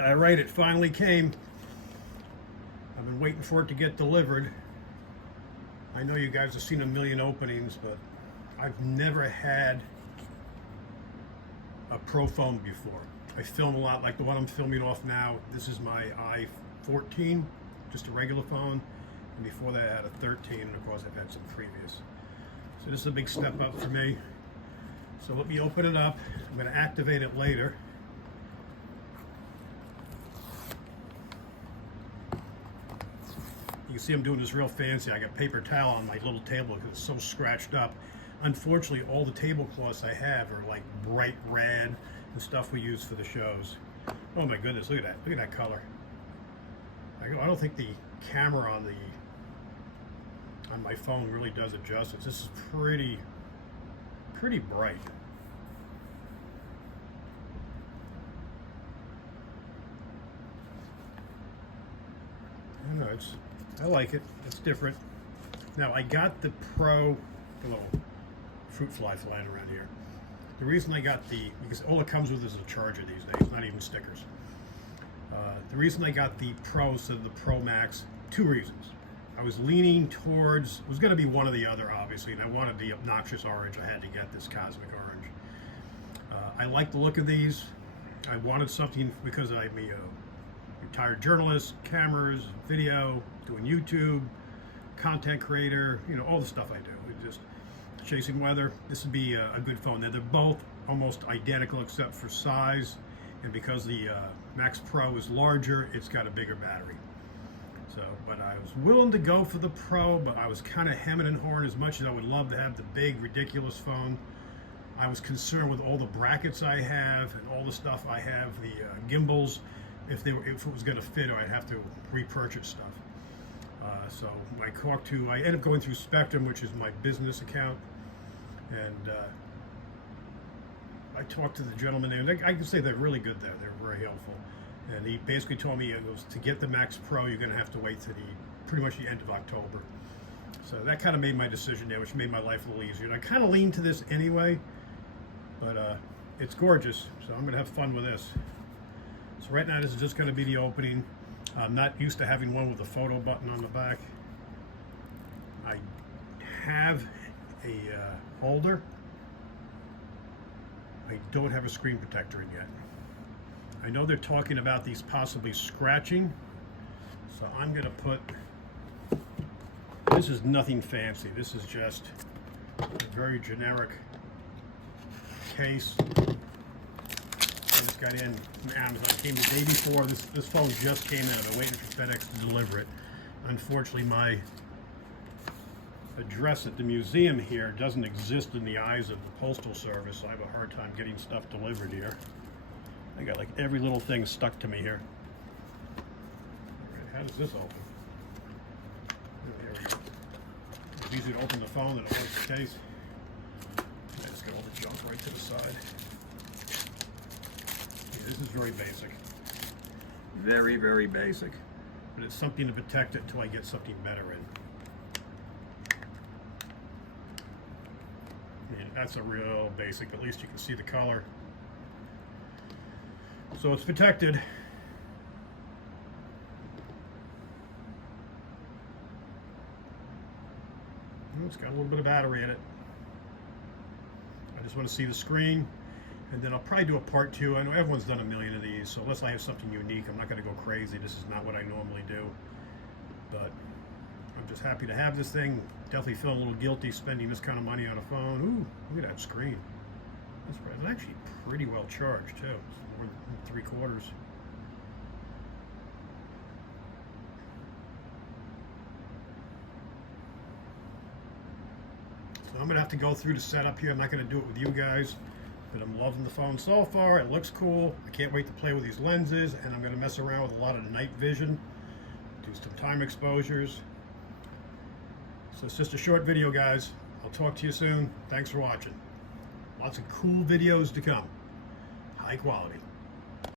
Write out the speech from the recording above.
All right, it finally came. I've been waiting for it to get delivered. I know you guys have seen a million openings, but I've never had a Pro phone before. I film a lot, like the one I'm filming off now. This is my iPhone, just a regular phone. And before that I had a 13, and of course I've had some previous. So this is a big step up for me. So let me open it up. I'm going to activate it later. You can see I'm doing this real fancy. I got paper towel on my little table because it's so scratched up. Unfortunately, all the tablecloths I have are like bright red and stuff we use for the shows. Oh my goodness, look at that. Look at that color. I don't think the camera on my phone really does it justice. This is pretty bright. I don't know, I like it. It's different. Now I got the Pro, a little fruit fly flying around here. The reason I got because all it comes with is a charger these days, not even stickers. The reason I got the Pro instead of the Pro Max, two reasons. I was leaning towards, it was going to be one or the other, obviously, and I wanted the obnoxious orange. I had to get this cosmic orange. I like the look of these. I wanted something because I'm a retired journalist, cameras, video, doing YouTube, content creator, you know, all the stuff I do. Just chasing weather. This would be a good phone. They're both almost identical except for size, and because the Max Pro is larger, it's got a bigger battery. So, but I was willing to go for the Pro, but I was kind of hemming and hawing. As much as I would love to have the big, ridiculous phone, I was concerned with all the brackets I have and all the stuff I have, the gimbals, if it was going to fit, or I'd have to repurchase stuff. So I ended up going through Spectrum, which is my business account, and I talked to the gentleman there, and I can say they're really good there. They're very helpful. And he basically told me, to get the Max Pro, you're going to have to wait to pretty much the end of October. So that kind of made my decision there, which made my life a little easier. And I kind of leaned to this anyway, but it's gorgeous, so I'm going to have fun with this. So right now, this is just going to be the opening. I'm not used to having one with a photo button on the back. I have a holder. I don't have a screen protector in yet. I know they're talking about these possibly scratching, so I'm going to put, this is nothing fancy. This is just a very generic case. I just got in from Amazon. It came the day before. This phone just came in. I've been waiting for FedEx to deliver it. Unfortunately, my address at the museum here doesn't exist in the eyes of the Postal Service, so I have a hard time getting stuff delivered here. I got like every little thing stuck to me here. All right, how does this open? There we go. It's easier to open the phone than it was the case. I just got all the junk right to the side. Yeah, this is very basic. Very, very basic. But it's something to protect it until I get something better in. I mean, that's a real basic. At least you can see the color. So it's protected. It's got a little bit of battery in it. I just want to see the screen, and then I'll probably do a part 2. I know everyone's done a million of these, so unless I have something unique, I'm not going to go crazy. This is not what I normally do. But I'm just happy to have this thing. Definitely feeling a little guilty spending this kind of money on a phone. Ooh, look at that screen. It's actually pretty well charged, too. It's more than 3/4. So I'm going to have to go through the setup here. I'm not going to do it with you guys, but I'm loving the phone so far. It looks cool. I can't wait to play with these lenses, and I'm going to mess around with a lot of the night vision, do some time exposures. So it's just a short video, guys. I'll talk to you soon. Thanks for watching. Lots of cool videos to come. High quality.